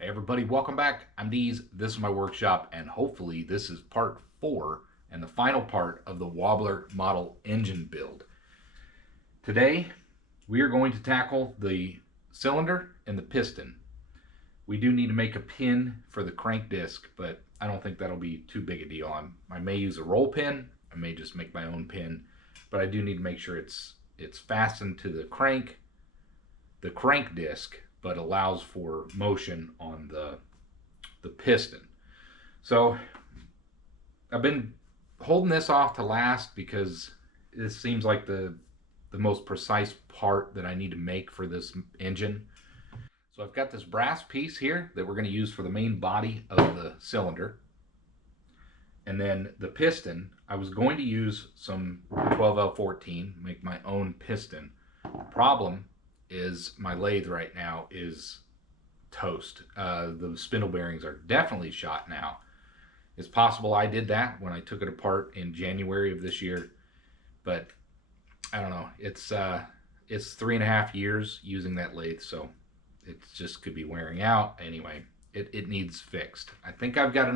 Hey everybody, welcome back. I'm Deez. This is my workshop, and hopefully this is part 4 and the final part of the Wobbler model engine build. Today we are going to tackle the cylinder and the piston. We do need to make a pin for the crank disc, but I don't think that'll be too big a deal. I may use a roll pin, I may just make my own pin, but I do need to make sure it's fastened to the crank disc, but allows for motion on the piston. So I've been holding this off to last because this seems like the most precise part that I need to make for this engine. So I've got this brass piece here that we're going to use for the main body of the cylinder. And then the piston, I was going to use some 12L14, make my own piston. Problem is my lathe right now is toast. The spindle bearings are definitely shot now. It's possible I did that when I took it apart in January of this year, but I don't know. It's 3.5 years using that lathe, so it just could be wearing out. Anyway, it needs fixed. I think I've got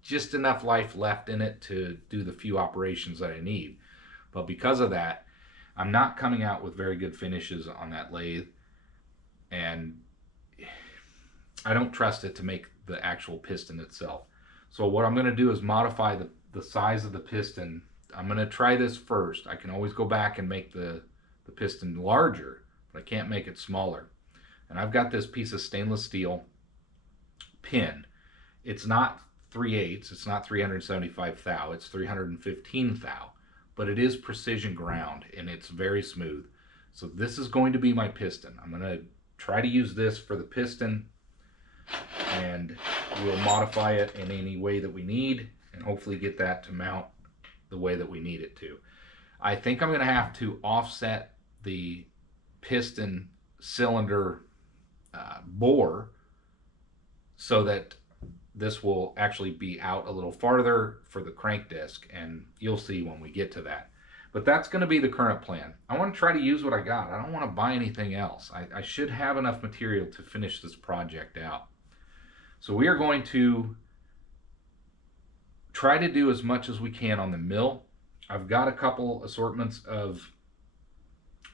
just enough life left in it to do the few operations that I need, but because of that, I'm not coming out with very good finishes on that lathe, and I don't trust it to make the actual piston itself. So what I'm going to do is modify the size of the piston. I'm going to try this first. I can always go back and make the piston larger, but I can't make it smaller. And I've got this piece of stainless steel pin. It's not 3/8, it's not 375 thou, it's 315 thou. But it is precision ground and it's very smooth. So this is going to be my piston. I'm going to try to use this for the piston, and we'll modify it in any way that we need and hopefully get that to mount the way that we need it to. I think I'm going to have to offset the piston cylinder bore so that this will actually be out a little farther for the crank disc, and you'll see when we get to that. But that's going to be the current plan. I want to try to use what I got. I don't want to buy anything else. I should have enough material to finish this project out. So we are going to try to do as much as we can on the mill. I've got a couple assortments of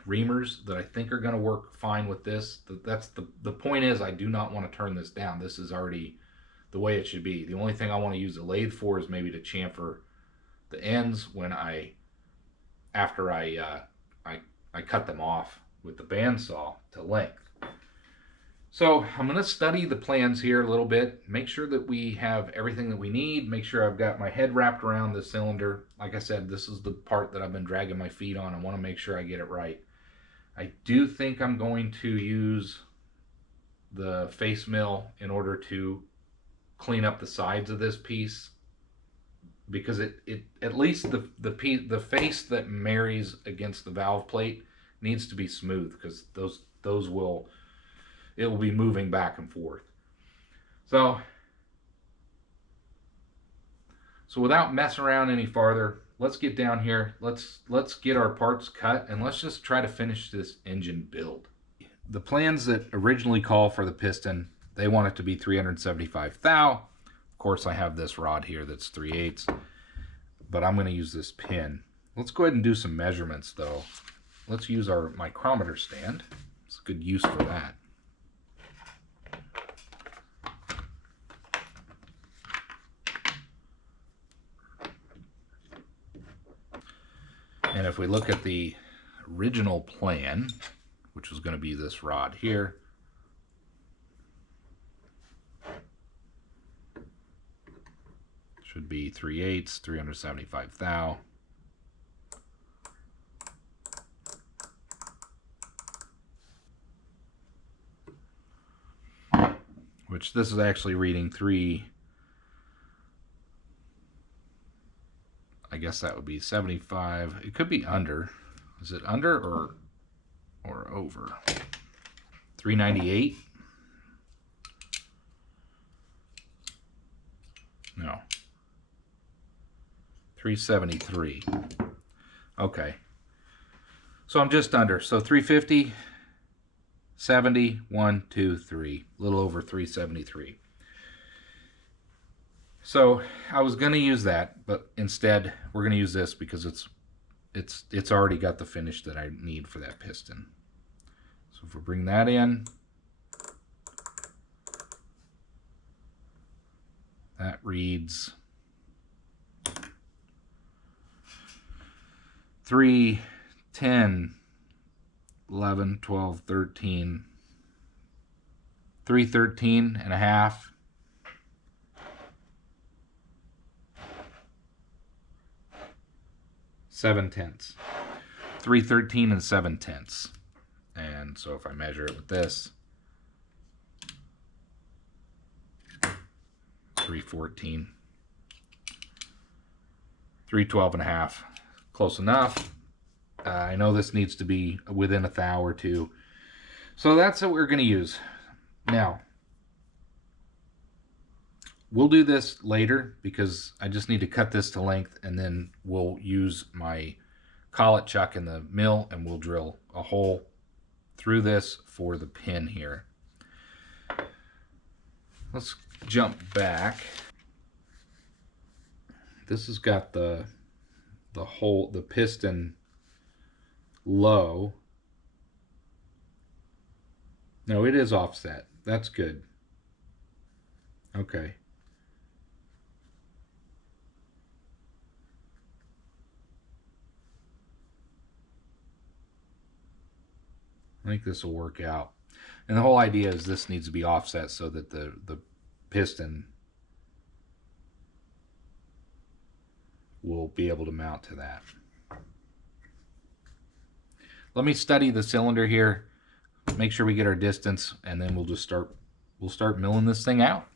reamers that I think are going to work fine with this. That's the point is, I do not want to turn this down. This is already the way it should be. The only thing I want to use the lathe for is maybe to chamfer the ends after I cut them off with the bandsaw to length. So I'm going to study the plans here a little bit, make sure that we have everything that we need, make sure I've got my head wrapped around the cylinder. Like I said, this is the part that I've been dragging my feet on. I want to make sure I get it right. I do think I'm going to use the face mill in order to clean up the sides of this piece, because it at least the face that marries against the valve plate needs to be smooth, because it will be moving back and forth. So without messing around any farther, let's get down here. Let's get our parts cut, and let's just try to finish this engine build. The plans that originally call for the piston, they want it to be 375 thou. Of course, I have this rod here that's 3/8, but I'm going to use this pin. Let's go ahead and do some measurements, though. Let's use our micrometer stand. It's a good use for that. And if we look at the original plan, which was going to be this rod here, should be 3/8, 375 thou. Which this is actually reading 3. I guess that would be 75. It could be under. Is it under or over? 398? No. 373. Okay. So I'm just under. So 350 70, 1, 2, 3, a little over 373. So I was going to use that, but instead we're going to use this because it's already got the finish that I need for that piston. So if we bring that in, that reads 3, 10, 11, 12, 13, 313 and a half. 7/10. 313 and 7/10. And so if I measure it with this, 314, 312 and a half. Close enough. I know this needs to be within a thou or two. So that's what we're going to use. Now, we'll do this later because I just need to cut this to length, and then we'll use my collet chuck in the mill and we'll drill a hole through this for the pin here. Let's jump back. This has got the hole, the piston low. No, it is offset. That's good. Okay. I think this will work out. And the whole idea is this needs to be offset so that the piston will be able to mount to that. Let me study the cylinder here, make sure we get our distance, and then we'll start milling this thing out.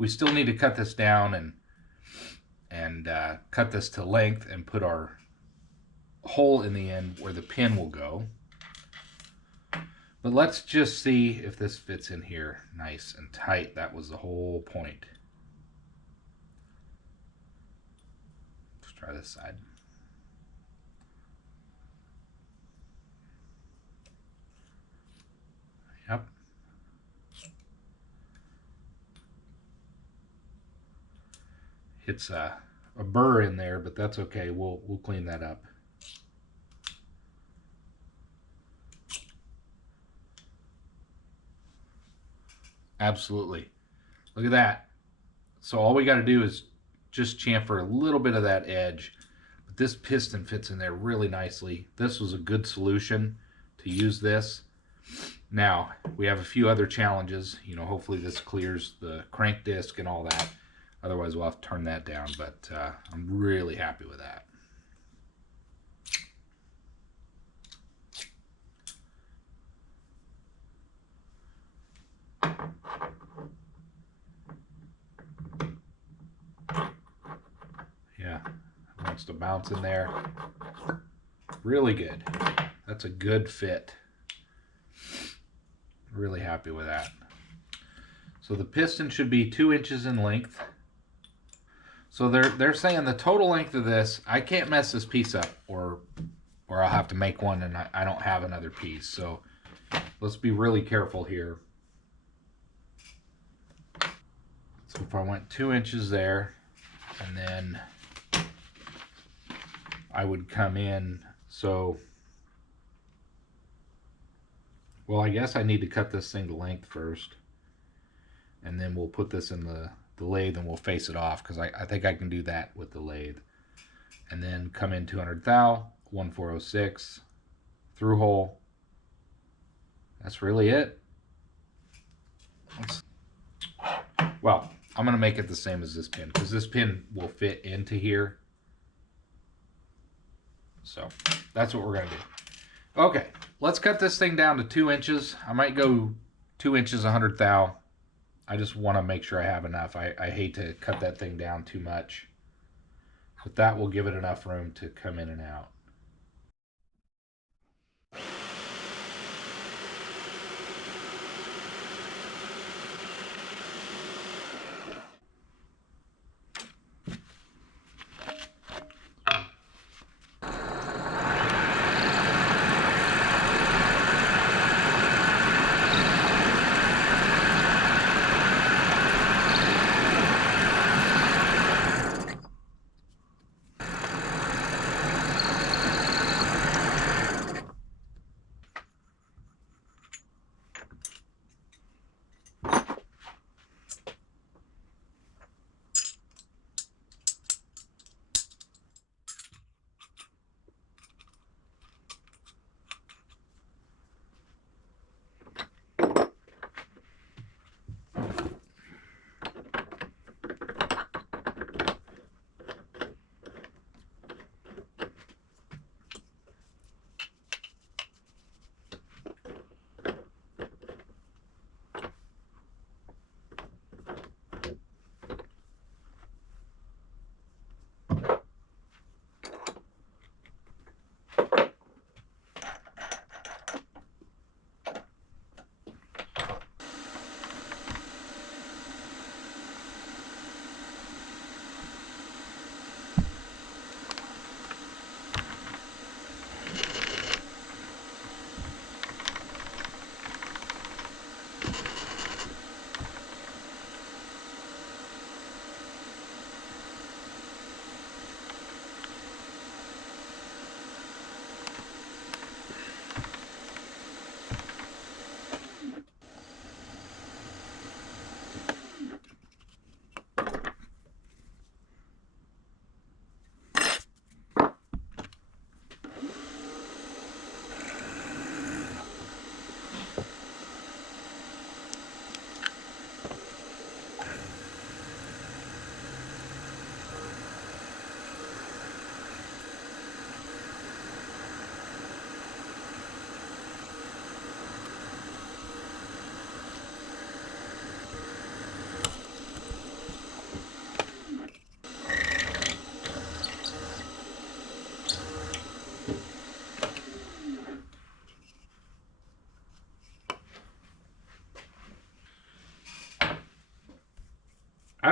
we still need to cut this down and cut this to length and put our hole in the end where the pin will go. But let's just see if this fits in here nice and tight. That was the whole point. Let's try this side. Yep. It's a burr in there, but that's okay. We'll clean that up. Absolutely. Look at that. So all we got to do is just chamfer a little bit of that edge. But this piston fits in there really nicely. This was a good solution to use this. Now, we have a few other challenges. You know, hopefully this clears the crank disc and all that. Otherwise, we'll have to turn that down. But I'm really happy with that. Yeah, wants to bounce in there. Really good. That's a good fit. Really happy with that. So the piston should be 2 inches in length. So they're saying the total length of this, I can't mess this piece up or I'll have to make one and I don't have another piece. So let's be really careful here. So if I went 2 inches there, and then I would come in, so, well, I guess I need to cut this thing to length first, and then we'll put this in the lathe and we'll face it off, because I think I can do that with the lathe. And then come in 200 thou, 1406, through hole. That's really it. Well, I'm going to make it the same as this pin, because this pin will fit into here. So that's what we're going to do. Okay, let's cut this thing down to 2 inches. I might go 2 inches 100 thou. I just want to make sure I have enough. I hate to cut that thing down too much. But that will give it enough room to come in and out.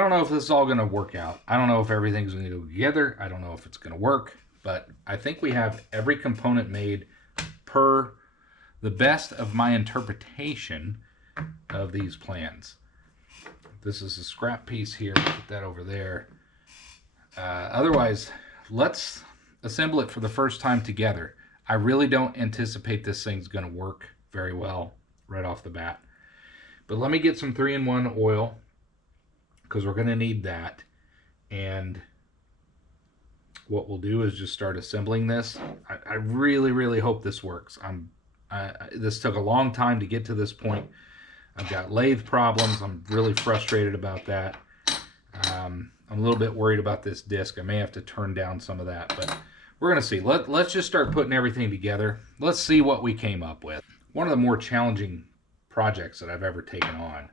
don't know if this is all going to work out. I don't know if everything's going to go together. I don't know if it's going to work, but I think we have every component made per the best of my interpretation of these plans. This is a scrap piece here. Put that over there. Otherwise, let's assemble it for the first time together. I really don't anticipate this thing's going to work very well right off the bat. But let me get some 3-in-1 oil, because we're going to need that. And what we'll do is just start assembling this. I really, really hope this works. This took a long time to get to this point. I've got lathe problems. I'm really frustrated about that. I'm a little bit worried about this disc. I may have to turn down some of that, but we're going to see. Let's just start putting everything together. Let's see what we came up with. One of the more challenging projects that I've ever taken on.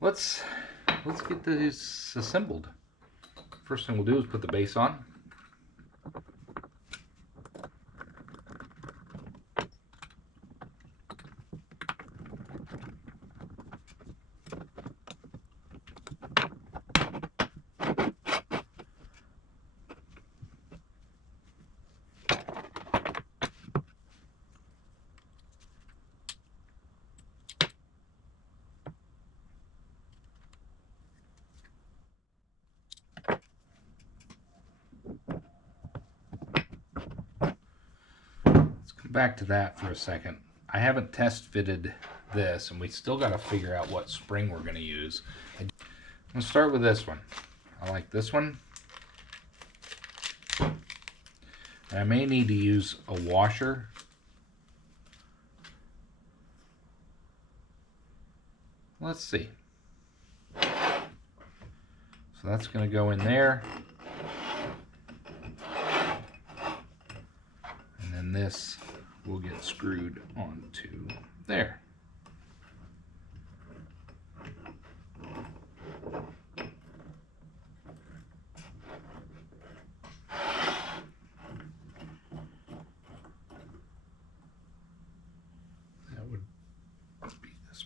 Let's get these assembled. First thing we'll do is put the base on. Back to that for a second. I haven't test fitted this, and we still got to figure out what spring we're going to use. I'm going to start with this one. I like this one. I may need to use a washer. Let's see. So that's going to go in there. And then this will get screwed onto there. That would be this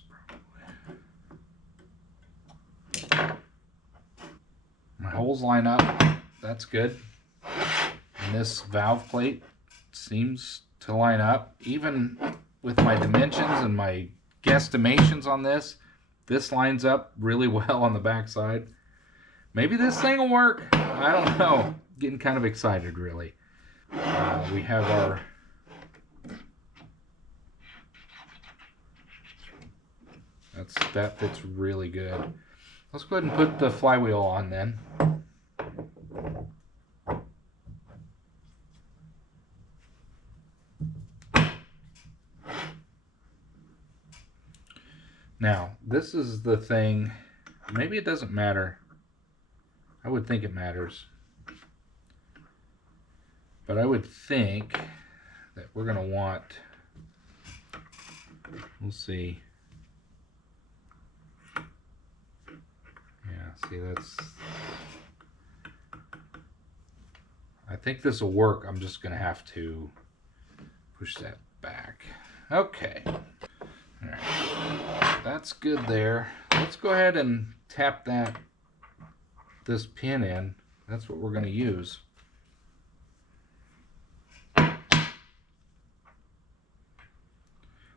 probably. My holes line up. That's good. And this valve plate seems to line up. Even with my dimensions and my guesstimations on this, this lines up really well on the back side. Maybe this thing will work. I don't know. Getting kind of excited, really. We have our that fits really good. Let's go ahead and put the flywheel on then. Now, this is the thing, maybe it doesn't matter. I would think it matters. But I would think that we're going to want, we'll see. Yeah, see that's, I think this will work. I'm just going to have to push that back. Okay. All right. That's good there. Let's go ahead and tap this pin in. That's what we're going to use.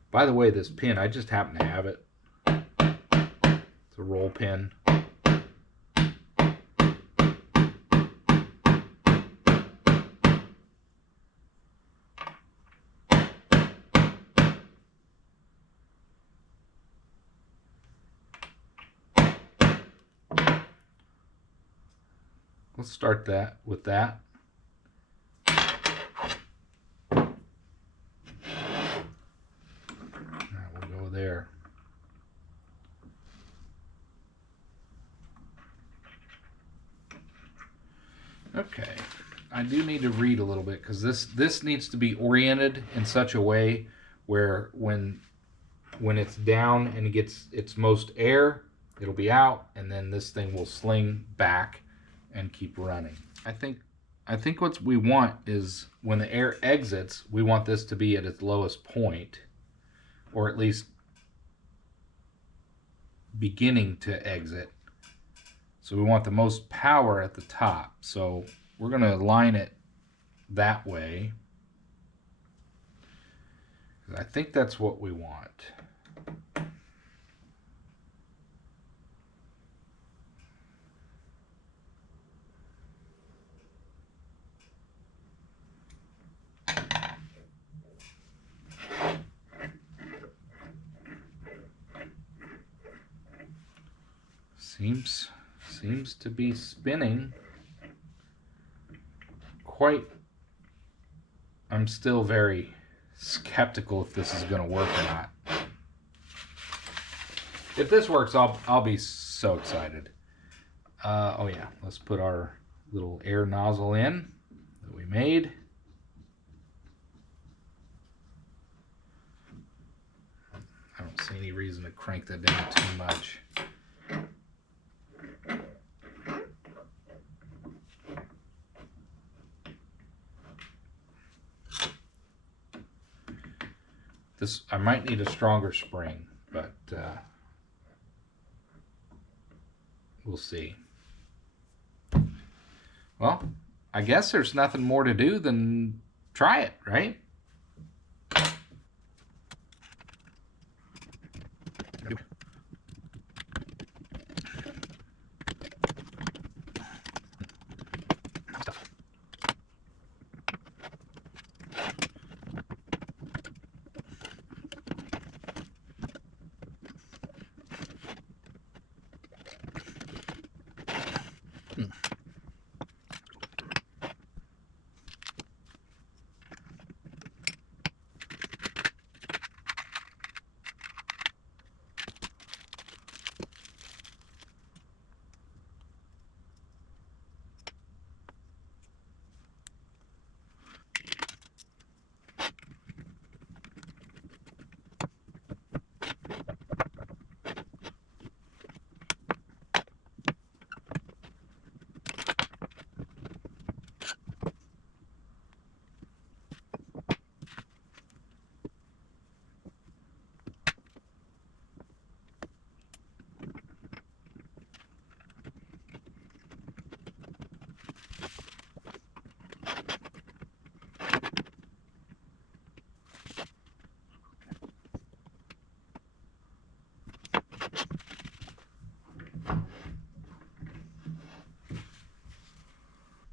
By the way, this pin, I just happen to have it. It's a roll pin. Let's start that with that. We'll go there. Okay, I do need to read a little bit because this needs to be oriented in such a way where when it's down and it gets its most air, it'll be out, and then this thing will sling back and keep running. I think what we want is when the air exits, we want this to be at its lowest point, or at least beginning to exit, So we want the most power at the top. So we're going to align it that way. I think that's what we want. Seems to be spinning quite. I'm still very skeptical if this is going to work or not. If this works, I'll be so excited. Oh yeah, let's put our little air nozzle in that we made. I don't see any reason to crank that down too much. This, I might need a stronger spring, but we'll see. Well, I guess there's nothing more to do than try it, right?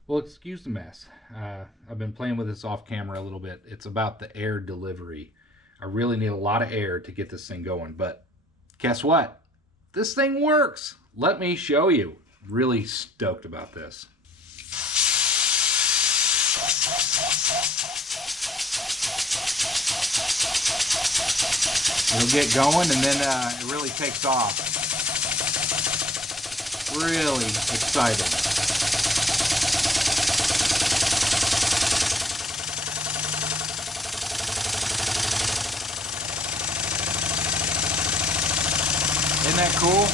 Well, excuse the mess. I've been playing with this off camera a little bit. It's about the air delivery. I really need a lot of air to get this thing going, but guess what? This thing works. Let me show you. Really stoked about this. It'll get going and then it really takes off. Really excited. Isn't that cool?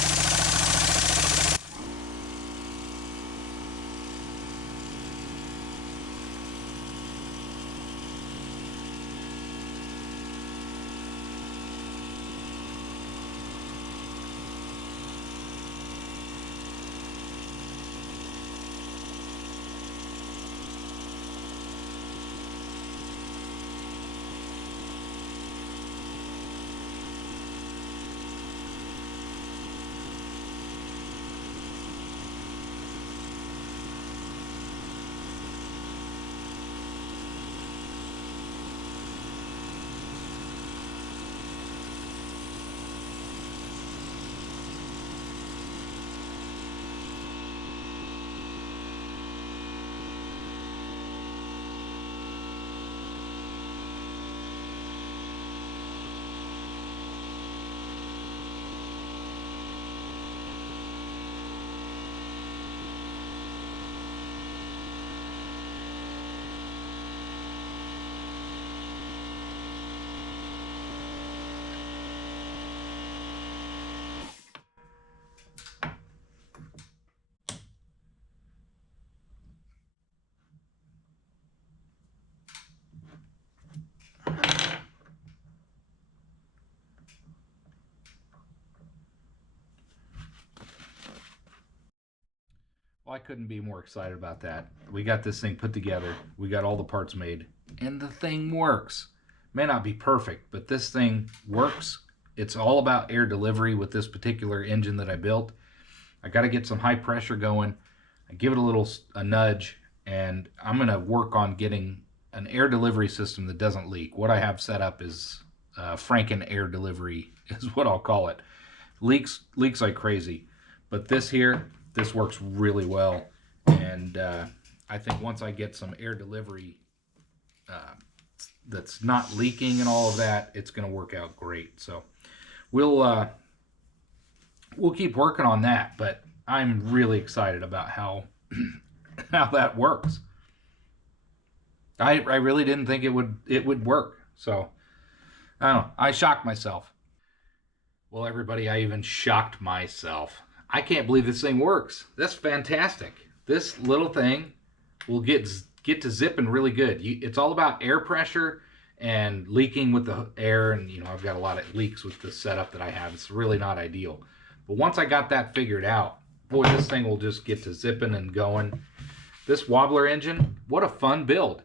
Well, I couldn't be more excited about that. We got this thing put together. We got all the parts made, and the thing works. May not be perfect, but this thing works. It's all about air delivery with this particular engine that I built. I got to get some high pressure going. I give it a nudge, and I'm going to work on getting an air delivery system that doesn't leak. What I have set up is Franken air delivery is what I'll call it. Leaks like crazy, but this works really well, and I think once I get some air delivery that's not leaking and all of that, it's going to work out great. So we'll keep working on that, but I'm really excited about how that works. I really didn't think it would work. So I don't know. I shocked myself. Well, everybody, I even shocked myself. I can't believe this thing works. That's fantastic. This little thing will get to zipping really good. It's all about air pressure and leaking with the air, and I've got a lot of leaks with the setup that I have. It's really not ideal. But once I got that figured out, boy, this thing will just get to zipping and going. This Wobbler engine, what a fun build.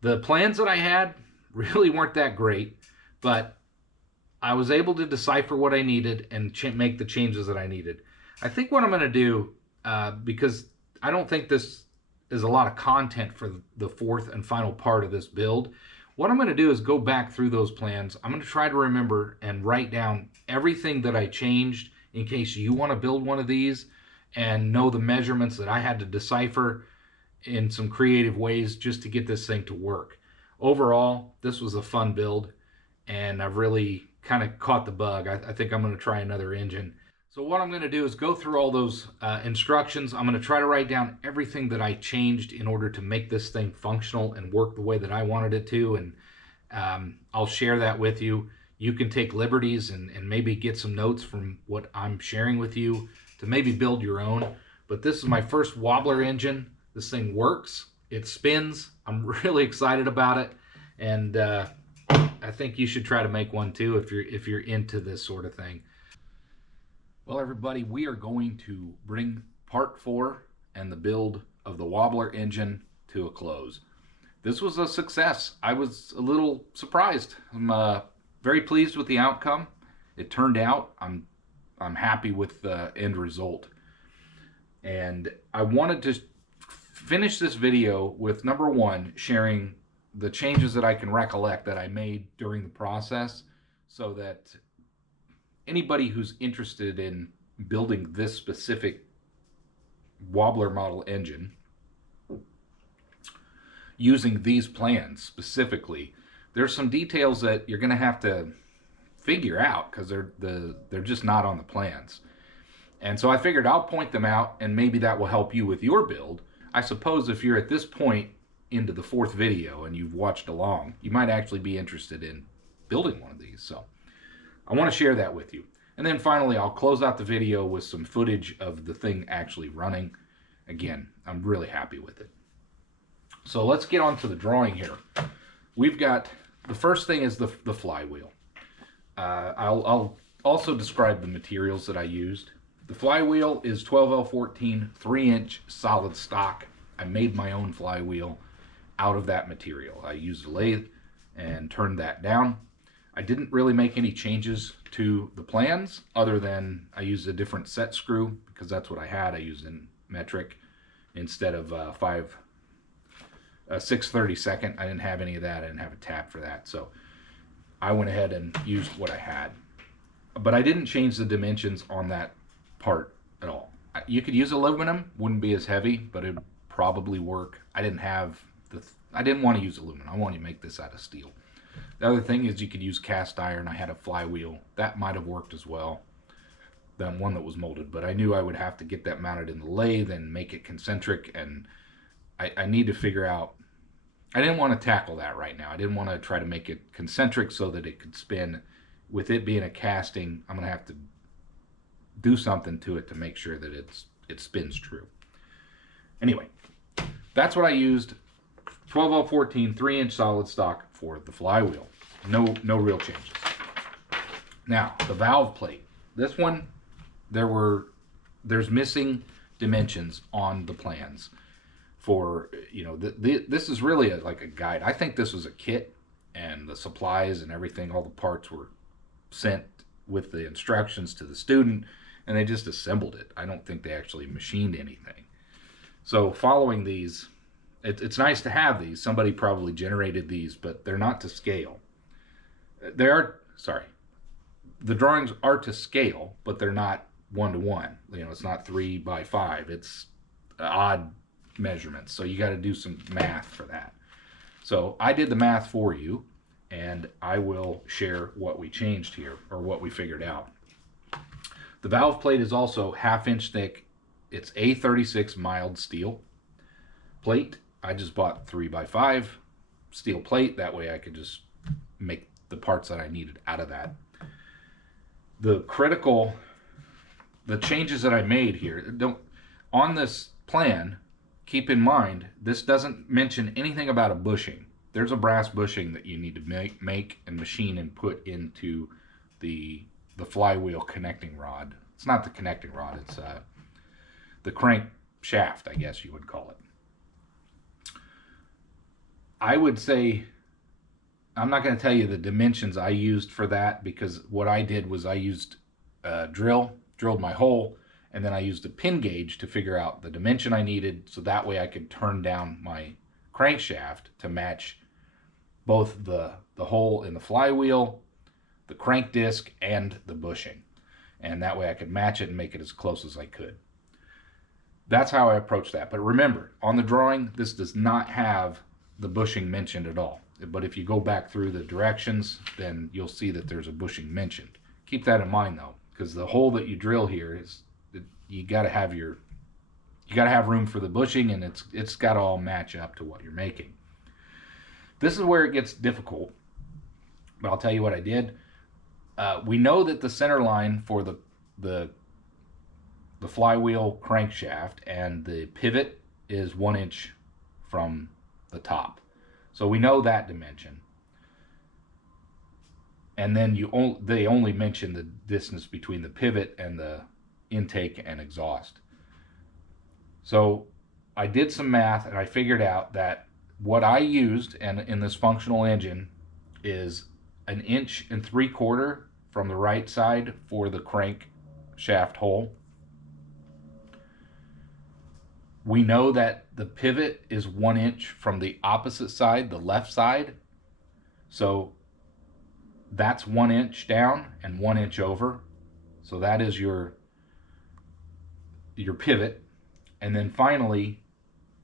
The plans that I had really weren't that great, but I was able to decipher what I needed and make the changes that I needed. I think what I'm going to do, because I don't think this is a lot of content for the fourth and final part of this build, what I'm going to do is go back through those plans. I'm going to try to remember and write down everything that I changed in case you want to build one of these and know the measurements that I had to decipher in some creative ways just to get this thing to work. Overall, this was a fun build, and I've really kind of caught the bug. I think I'm going to try another engine. So what I'm going to do is go through all those instructions. I'm going to try to write down everything that I changed in order to make this thing functional and work the way that I wanted it to, and I'll share that with you. You can take liberties and maybe get some notes from what I'm sharing with you to maybe build your own. But this is my first Wobbler engine. This thing works. It spins. I'm really excited about it, and I think you should try to make one too if you're into this sort of thing. Well, everybody, we are going to bring part 4 and the build of the Wobbler engine to a close. This was a success. I was a little surprised. I'm very pleased with the outcome. It turned out. I'm happy with the end result. And I wanted to finish this video with, number 1, sharing the changes that I can recollect that I made during the process, so that anybody who's interested in building this specific Wobbler model engine using these plans specifically, there's some details that you're going to have to figure out because they're just not on the plans. And so I figured I'll point them out, and maybe that will help you with your build. I suppose if you're at this point into the 4th video and you've watched along, you might actually be interested in building one of these. So I want to share that with you. And then finally, I'll close out the video with some footage of the thing actually running. Again, I'm really happy with it. So let's get on to the drawing here. We've got, the first thing is the flywheel. I'll also describe the materials that I used. The flywheel is 12L14 3-inch solid stock. I made my own flywheel out of that material. I used a lathe and turned that down. I didn't really make any changes to the plans other than I used a different set screw because that's what I had. I used in metric instead of 6/32. I didn't have any of that. I didn't have a tab for that. So I went ahead and used what I had. But I didn't change the dimensions on that part at all. You could use aluminum, wouldn't be as heavy, but it'd probably work. I didn't want to use aluminum. I wanted to make this out of steel. The other thing is you could use cast iron. I had a flywheel. That might have worked as well than one that was molded, but I knew I would have to get that mounted in the lathe and make it concentric, and I need to figure out, I didn't want to tackle that right now. I didn't want to try to make it concentric so that it could spin. With it being a casting, I'm going to have to do something to it to make sure that it spins true. Anyway, that's what I used. 12L14 3-inch solid stock for the flywheel. No real changes. Now, the valve plate. This one, there's missing dimensions on the plans for, you know, this is really like a guide. I think this was a kit, and the supplies and everything, all the parts were sent with the instructions to the student, and they just assembled it. I don't think they actually machined anything. So following these, it's nice to have these. Somebody probably generated these, but they're not to scale. They are, sorry, the drawings are to scale, but they're not 1-to-1. You know, it's not 3x5. It's odd measurements. So you got to do some math for that. So I did the math for you, and I will share what we changed here, or what we figured out. The valve plate is also 1/2 inch thick. It's A36 mild steel plate. I just bought 3x5 steel plate. That way I could just make the parts that I needed out of that. The changes that I made here, on this plan, keep in mind, this doesn't mention anything about a bushing. There's a brass bushing that you need to make and machine and put into the flywheel connecting rod. It's not the connecting rod, it's the crank shaft, I guess you would call it. I would say, I'm not going to tell you the dimensions I used for that, because what I did was I used a drilled my hole, and then I used a pin gauge to figure out the dimension I needed, so that way I could turn down my crankshaft to match both the hole in the flywheel, the crank disc, and the bushing. And that way I could match it and make it as close as I could. That's how I approached that. But remember, on the drawing, this does not have the bushing mentioned at all. But if you go back through the directions, then you'll see that there's a bushing mentioned. Keep that in mind though, because the hole that you drill here is, you got to have room for the bushing, and it's got to all match up to what you're making. This is where it gets difficult, but I'll tell you what I did. We know that the center line for the flywheel crankshaft and the pivot is 1 inch from the top. So we know that dimension. And then they only mention the distance between the pivot and the intake and exhaust. So I did some math, and I figured out that what I used in this functional engine is 1.75 inches from the right side for the crank shaft hole. We know that the pivot is 1 inch from the opposite side, the left side. So that's 1 inch down and 1 inch over. So that is your pivot. And then finally,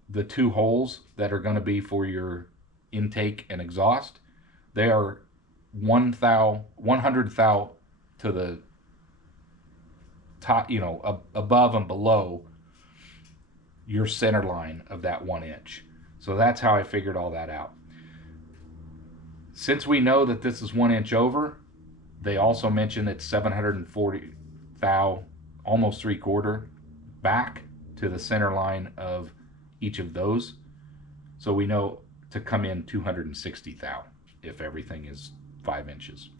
the two holes that are going to be for your intake and exhaust, they are 100 thou to the top, you know, above and below your center line of that 1 inch. So that's how I figured all that out. Since we know that this is 1 inch over, they also mention it's 740 thou, almost 3/4 back to the center line of each of those. So we know to come in 260 thou if everything is 5 inches.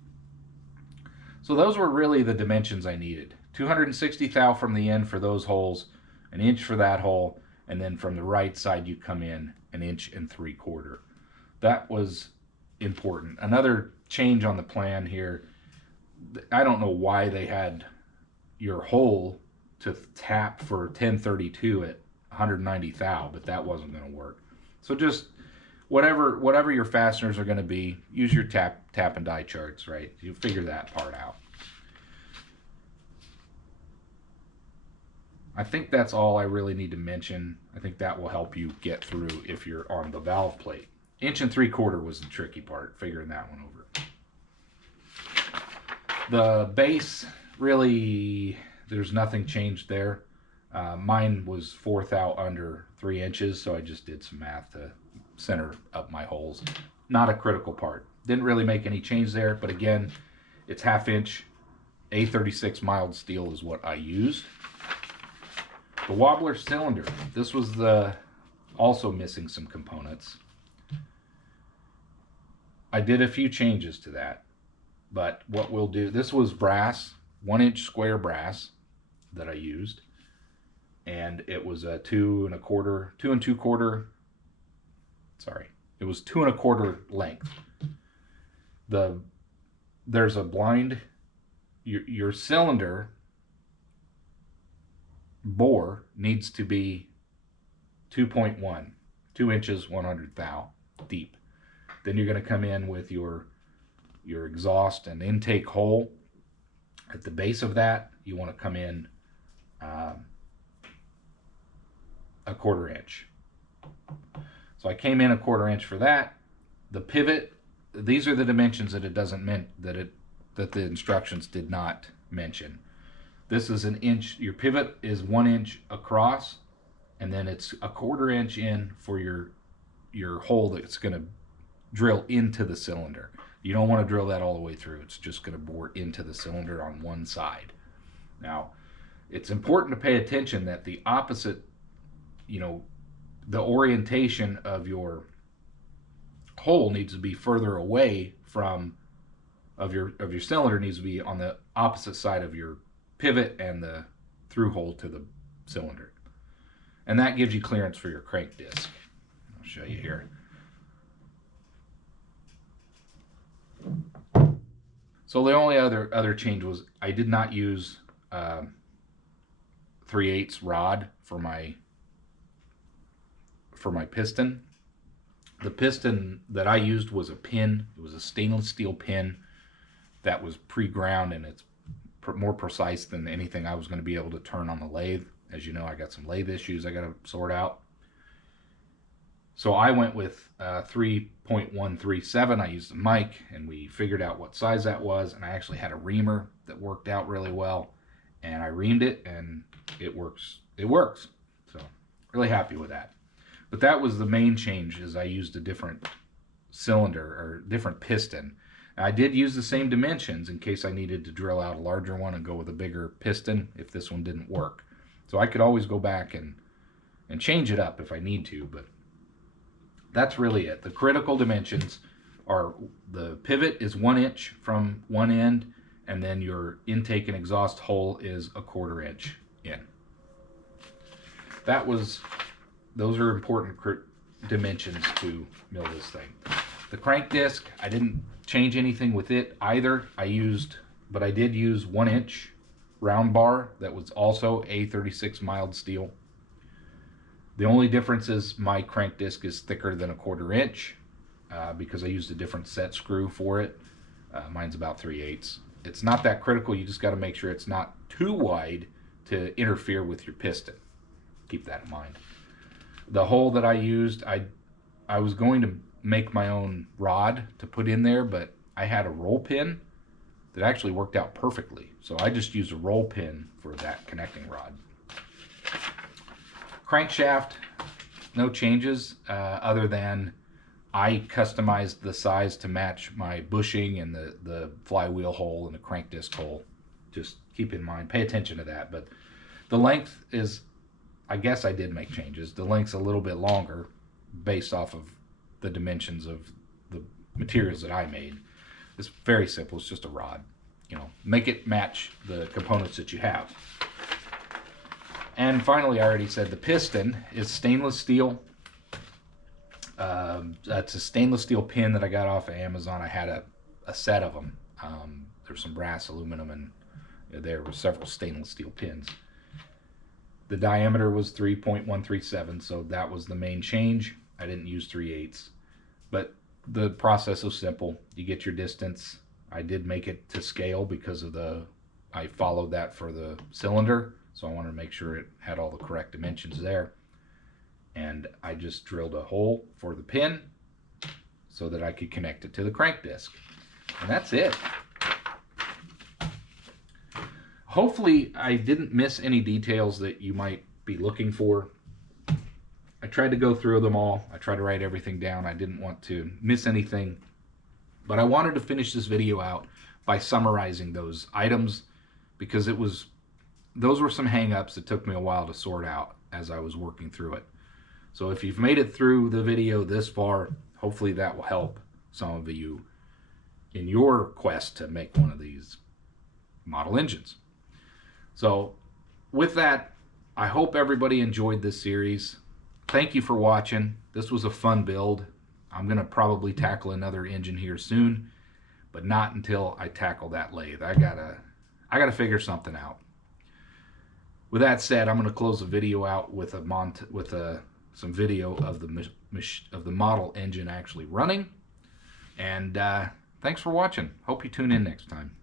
So those were really the dimensions I needed. 260 thou from the end for those holes, 1 inch for that hole, and then from the right side you come in 1.75 inches. That was important. Another change on the plan here, I don't know why they had your hole to tap for 1032 at 190 thou, but that wasn't going to work. So just whatever your fasteners are going to be, use your tap and die charts, right? You figure that part out. I think that's all I really need to mention. I think that will help you get through if you're on the valve plate. 1.75 inches was the tricky part, figuring that one over. The base, really, there's nothing changed there. Mine was 4 thou under 3 inches, so I just did some math to center up my holes. Not a critical part. Didn't really make any change there, but again, it's 1/2 inch. A36 mild steel is what I used. The wobbler cylinder, this was also missing some components. I did a few changes to that, but what we'll do, this was brass, 1 inch square brass that I used, and it was a 2 2/4, sorry, it was 2 1/4 length. There's a blind, your cylinder bore needs to be 2.1, 2 inches 100 thou deep. Then you're going to come in with your exhaust and intake hole. At the base of that, you want to come in 1/4 inch. So I came in 1/4 inch for that. The pivot, these are the dimensions that it doesn't mean that the instructions did not mention. This is 1 inch. Your pivot is 1 inch across, and then it's 1/4 inch in for your hole that's going to drill into the cylinder. You don't want to drill that all the way through. It's just going to bore into the cylinder on one side. Now, it's important to pay attention that the opposite, the orientation of your hole needs to be further away from your cylinder, needs to be on the opposite side of your pivot and the through hole to the cylinder. And that gives you clearance for your crank disc. I'll show you here. So the only other change was I did not use 3/8 rod for my piston. The piston that I used was a pin. It was a stainless steel pin that was pre-ground, and it's more precise than anything I was going to be able to turn on the lathe. As you know, I got some lathe issues I got to sort out. So I went with 3.137. I used a mic, and we figured out what size that was, and I actually had a reamer that worked out really well, and I reamed it, and it works. It works. So really happy with that. But that was the main change, is I used a different cylinder or different piston. I did use the same dimensions in case I needed to drill out a larger one and go with a bigger piston if this one didn't work. So I could always go back and change it up if I need to, but that's really it. The critical dimensions are the pivot is 1 inch from one end, and then your intake and exhaust hole is 1/4 inch in. Those are important dimensions to mill this thing. The crank disc, I didn't change anything with it either. But I did use 1 inch round bar that was also A36 mild steel. The only difference is my crank disc is thicker than 1/4 inch because I used a different set screw for it. Mine's about 3/8. It's not that critical. You just got to make sure it's not too wide to interfere with your piston. Keep that in mind. The hole that I used, I was going to make my own rod to put in there, but I had a roll pin that actually worked out perfectly. So I just used a roll pin for that connecting rod. Crankshaft, no changes other than I customized the size to match my bushing and the flywheel hole and the crank disc hole. Just keep in mind, pay attention to that. But the length is, I guess I did make changes. The length's a little bit longer based off of the dimensions of the materials that I made. It's very simple. It's just a rod. Make it match the components that you have. And finally, I already said the piston is stainless steel. That's a stainless steel pin that I got off of Amazon. I had a set of them. There's some brass, aluminum, and there were several stainless steel pins. The diameter was 3.137, so that was the main change. I didn't use 3/8. But the process was simple. You get your distance. I did make it to scale because of I followed that for the cylinder, so I wanted to make sure it had all the correct dimensions there. And I just drilled a hole for the pin so that I could connect it to the crank disc. And that's it. Hopefully I didn't miss any details that you might be looking for. I tried to go through them all. I tried to write everything down. I didn't want to miss anything. But I wanted to finish this video out by summarizing those items because those were some hang-ups that took me a while to sort out as I was working through it. So if you've made it through the video this far, hopefully that will help some of you in your quest to make one of these model engines. So with that, I hope everybody enjoyed this series. Thank you for watching. This was a fun build. I'm going to probably tackle another engine here soon, but not until I tackle that lathe. I gotta figure something out. With that said, I'm going to close the video out with some video of the model engine actually running. And thanks for watching. Hope you tune in next time.